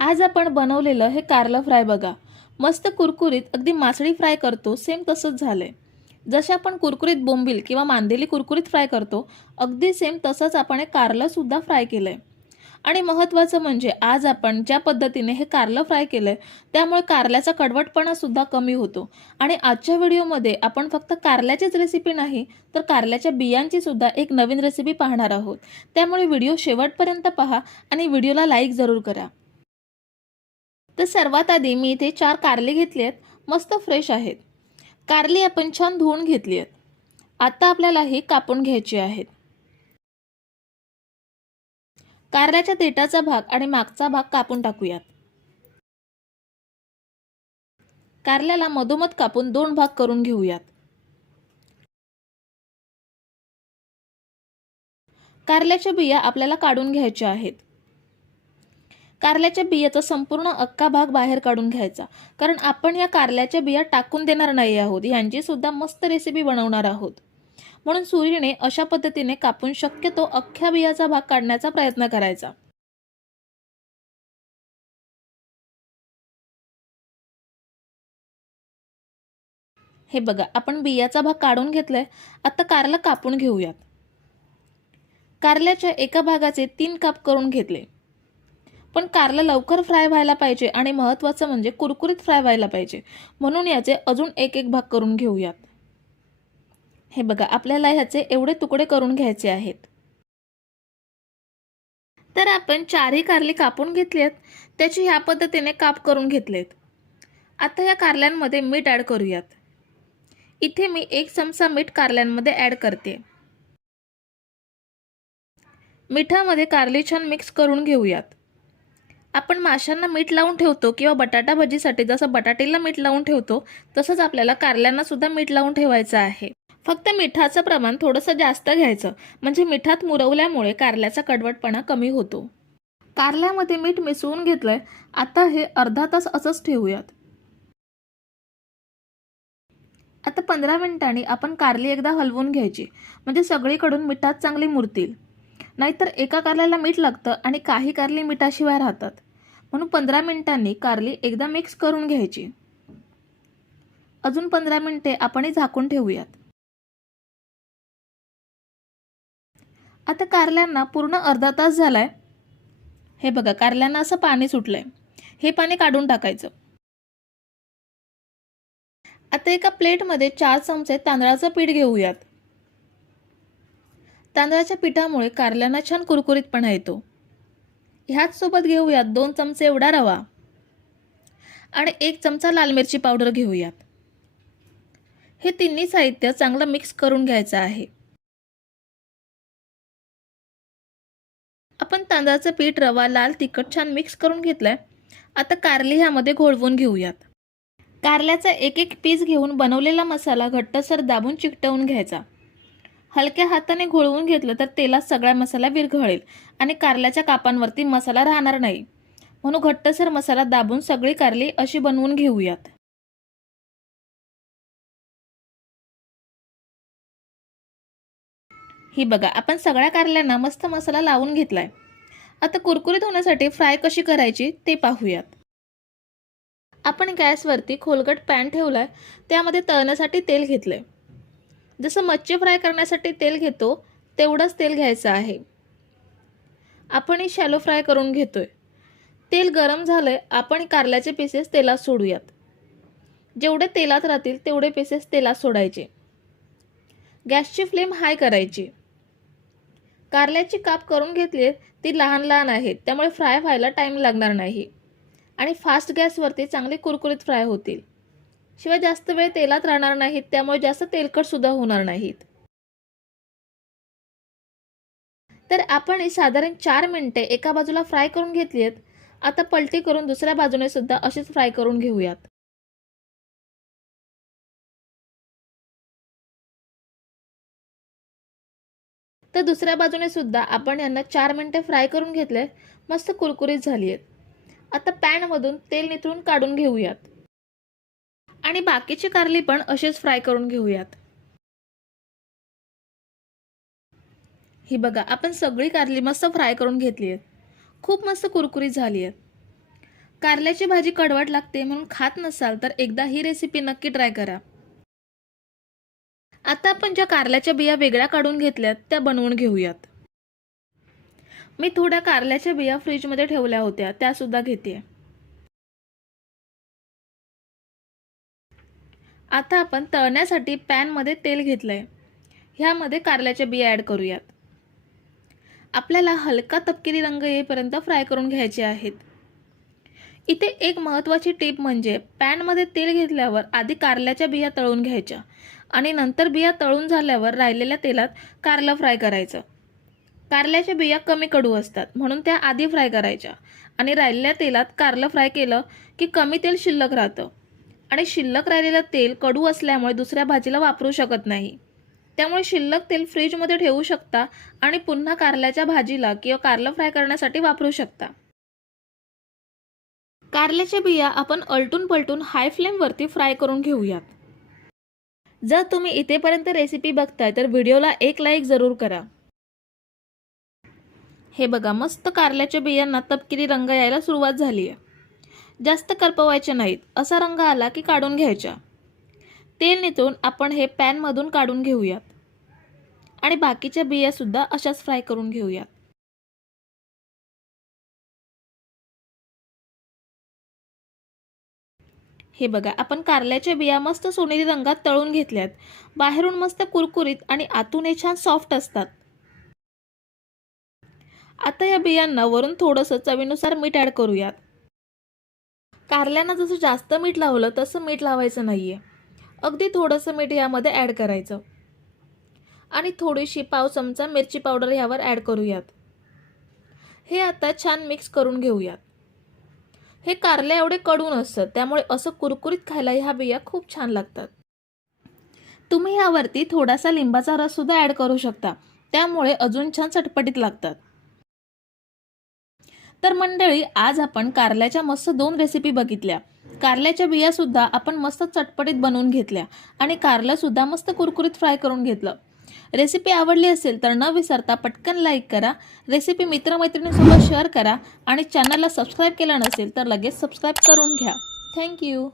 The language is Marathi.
आज आपण बनवलेलं हे कारलं फ्राय बघा. मस्त कुरकुरीत अगदी मासळी फ्राय करतो सेम तसंच झालं आहे जसे आपण कुरकुरीत बोंबील किंवा मांदेली कुरकुरीत फ्राय करतो अगदी सेम तसंच आपण हे कारलंसुद्धा फ्राय केलंय. आणि महत्त्वाचं म्हणजे आज आपण ज्या पद्धतीने हे कारलं फ्राय केलंय त्यामुळे कारल्याचा कडवटपणासुद्धा कमी होतो. आणि आजच्या व्हिडिओमध्ये आपण फक्त कारल्याचीच रेसिपी नाही तर कारल्याच्या बियांची सुद्धा एक नवीन रेसिपी पाहणार आहोत. त्यामुळे व्हिडिओ शेवटपर्यंत पहा आणि व्हिडिओला लाईक जरूर करा. तर सर्वात आधी मी इथे चार कारले घेतले आहेत. मस्त फ्रेश आहेत. कारली आपण छान धुवून घेतली आहेत. आता आपल्याला ही कापून घ्यायची आहेत. कारल्याच्या देठाचा भाग आणि मागचा भाग कापून टाकूयात. कारल्याला मधोमध कापून दोन भाग करून घेऊयात. कारल्याच्या बिया आपल्याला काढून घ्यायच्या आहेत. कारल्याच्या बियाचा संपूर्ण अख्खा भाग बाहेर काढून घ्यायचा. कारण आपण या कारल्याच्या बिया टाकून देणार नाही आहोत. यांची सुद्धा मस्त रेसिपी बनवणार आहोत. म्हणून सुरीने अशा पद्धतीने कापून शक्यतो अख्ख्या बियाचा भाग काढण्याचा प्रयत्न करायचा. हे बघा आपण बियाचा भाग काढून घेतलाय. आता कारला कापून घेऊयात. कारल्याच्या एका भागाचे तीन काप करून घेतले. पण कारलं लवकर फ्राय व्हायला पाहिजे आणि महत्त्वाचं म्हणजे कुरकुरीत फ्राय व्हायला पाहिजे. म्हणून याचे अजून एक एक भाग करून घेऊयात. हे बघा आपल्याला ह्याचे एवढे तुकडे करून घ्यायचे आहेत. तर आपण चारही कारली कापून घेतली आहेत त्याची ह्या पद्धतीने काप करून घेतलेत. आता या कारल्यांमध्ये मीठ ॲड करूयात. इथे मी एक चमचा मीठ कारल्यांमध्ये ॲड करते. मिठामध्ये कारली छान मिक्स करून घेऊयात. आपण माशांना मीठ लावून ठेवतो किंवा बटाटा भजीसाठी जसं बटाटेला मीठ लावून ठेवतो तसंच आपल्याला कारल्यांना सुद्धा मीठ लावून ठेवायचं आहे. फक्त मिठाचं प्रमाण थोडंसं जास्त घ्यायचं म्हणजे मिठात मुरवल्यामुळे कारल्याचा कडवटपणा कमी होतो. कारल्यामध्ये मीठ मिसळून घेतलंय आता हे अर्धा तास असंच ठेवूयात. आता पंधरा मिनिटांनी आपण कारली एकदा हलवून घ्यायची म्हणजे सगळीकडून मिठात चांगली मुरतील. नाहीतर एका कारल्याला मीठ लागतं आणि काही कारली मिठाशिवाय राहतात. म्हणून पंधरा मिनिटांनी कारली एकदा मिक्स करून घ्यायची. अजून पंधरा मिनिटे आपण झाकून ठेवूयात. आता कारल्यांना पूर्ण अर्धा तास झालाय. हे बघा कारल्यांना असं पाणी सुटलंय. हे पाणी काढून टाकायचं. आता एका प्लेटमध्ये चार चमचे तांदळाचं पीठ घेऊयात. तांदळाच्या पिठामुळे कारल्यांना छान कुरकुरीतपणा येतो. ह्याच सोबत घेऊयात दोन चमचे एवढा रवा आणि एक चमचा लाल मिरची पावडर घेऊयात. हे तिन्ही साहित्य चांगलं मिक्स करून घ्यायचं आहे. आपण तांदळाचं पीठ रवा लाल तिखट छान मिक्स करून घेतलंय. आता कारली ह्यामध्ये घोळवून घेऊयात. कारल्याचा एक एक पीस घेऊन बनवलेला मसाला घट्टसर दाबून चिकटवून घ्यायचा. हलक्या हाताने घोळवून घेतलं तर तेलात सगळा मसाला विरघळेल आणि कारल्याच्या कापांवरती मसाला राहणार नाही. म्हणून घट्टसर मसाला दाबून सगळी कारली अशी बनवून घेऊयात. ही बघा आपण सगळ्या कारल्यांना मस्त मसाला लावून घेतलाय. आता कुरकुरीत होण्यासाठी फ्राय कशी करायची ते पाहूयात. आपण गॅसवरती खोलगट पॅन ठेवलाय त्यामध्ये तळण्यासाठी तेल घेतलंय. जसं मच्छी फ्राय करण्यासाठी तेल घेतो तेवढंच तेल घ्यायचं आहे. आपण हे शॅलो फ्राय करून घेतोय. तेल गरम झालंय आपण कारल्याचे पीसेस तेलात सोडूयात. जेवढे तेलात राहतील तेवढे पीसेस तेलात सोडायचे. गॅसची फ्लेम हाय करायची. कारल्याची काप करून घेतली ती लहान लहान आहेत त्यामुळे फ्राय व्हायला टाईम लागणार नाही. आणि फास्ट गॅसवरती चांगले कुरकुरीत फ्राय होतील. शिवाय जास्त वेळ तेलात राहणार नाहीत त्यामुळे जास्त तेलकट सुद्धा होणार नाहीत. तर आपण साधारण चार मिनिटे एका बाजूला फ्राय करून घेतली आहेत आता पलटी करून दुसऱ्या बाजूने सुद्धा अशीच फ्राय करून घेऊयात. तर दुसऱ्या बाजूने सुद्धा आपण यांना चार मिनिटे फ्राय करून घेतले. मस्त कुरकुरीत झाली आहेत आता पॅनमधून तेल निथळून काढून घेऊयात. आणि बाकीचे कारली पण असेच फ्राय करून घेऊयात. ही बघा आपण सगळी कारली मस्त फ्राय करून घेतली आहे खूप मस्त कुरकुरीत झाली आहेत. कारल्याची भाजी कडवट लागते म्हणून खात नसाल तर एकदा ही रेसिपी नक्की ट्राय करा. आता आपण ज्या कारल्याच्या बिया वेगळ्या काढून घेतल्यात त्या बनवून घेऊयात. मी थोड्या कारल्याच्या बिया फ्रीजमध्ये ठेवल्या होत्या त्यासुद्धा घेते घेते. आता आपण तळण्यासाठी पॅनमध्ये तेल घेतलं आहे ह्यामध्ये कारल्याच्या बिया ॲड करूयात. आपल्याला हलका तपकिरी रंग येईपर्यंत फ्राय करून घ्यायचे आहेत. इथे एक महत्त्वाची टीप म्हणजे पॅनमध्ये तेल घेतल्यावर आधी कारल्याच्या बिया तळून घ्यायच्या आणि नंतर बिया तळून झाल्यावर राहिलेल्या तेलात कारलं फ्राय करायचं. कारल्याच्या बिया कमी कडू असतात म्हणून त्या आधी फ्राय करायच्या आणि राहिलेल्या तेलात कारलं फ्राय केलं की कमी तेल शिल्लक राहतं. आणि शिल्लक राहिलेलं तेल कडू असल्यामुळे दुसऱ्या भाजीला वापरू शकत नाही. त्यामुळे शिल्लक तेल फ्रीजमध्ये ठेवू शकता आणि पुन्हा कारल्याच्या भाजीला किंवा कारलं फ्राय करण्यासाठी वापरू शकता. कारल्याच्या बिया आपण अलटून पलटून हाय फ्लेमवरती फ्राय करून घेऊयात. जर तुम्ही इथेपर्यंत रेसिपी बघताय तर व्हिडिओला एक लाईक जरूर करा. हे बघा मस्त कारल्याच्या बियांना तपकिरी रंग यायला सुरुवात झाली आहे जास्त करपवायचे नाहीत. असा रंग आला की काढून घ्यायच्या. तेल निथून आपण हे पॅनमधून काढून घेऊयात. आणि बाकीच्या बियासुद्धा अशाच फ्राय करून घेऊयात. हे बघा आपण कारल्याच्या बिया मस्त सोनेरी रंगात तळून घेतल्यात. बाहेरून मस्त कुरकुरीत आणि आतून हे छान सॉफ्ट असतात. आता या बियांना वरून थोडंसं चवीनुसार मीठ ॲड करूयात. कारल्यानं जसं जास्त मीठ लावलं तसं मीठ लावायचं नाही आहे अगदी थोडंसं मीठ यामध्ये ॲड करायचं. आणि थोडीशी पाव चमचा मिरची पावडर ह्यावर ॲड करूयात. हे आता छान मिक्स करून घेऊयात. हे कारले एवढे कडू असतात त्यामुळे असं कुरकुरीत खायला ह्या बिया खूप छान लागतात. तुम्ही ह्यावरती थोडासा लिंबाचा रस सुद्धा ॲड करू शकता. त्यामुळे अजून छान चटपटीत लागतात. तर मंडळी आज आपण कारल्याच्या मस्त दोन रेसिपी बघितल्या. कारल्याच्या बिया सुद्धा आपण मस्त चटपटीत बनवून घेतल्या आणि कारलं सुद्धा मस्त कुरकुरीत फ्राय करून घेतलं. रेसिपी आवडली असेल तर न विसरता पटकन लाईक करा रेसिपी मित्रमैत्रिणींसोबत शेअर करा आणि चॅनलला सबस्क्राईब केलं नसेल तर लगेच सबस्क्राईब करून घ्या. थँक्यू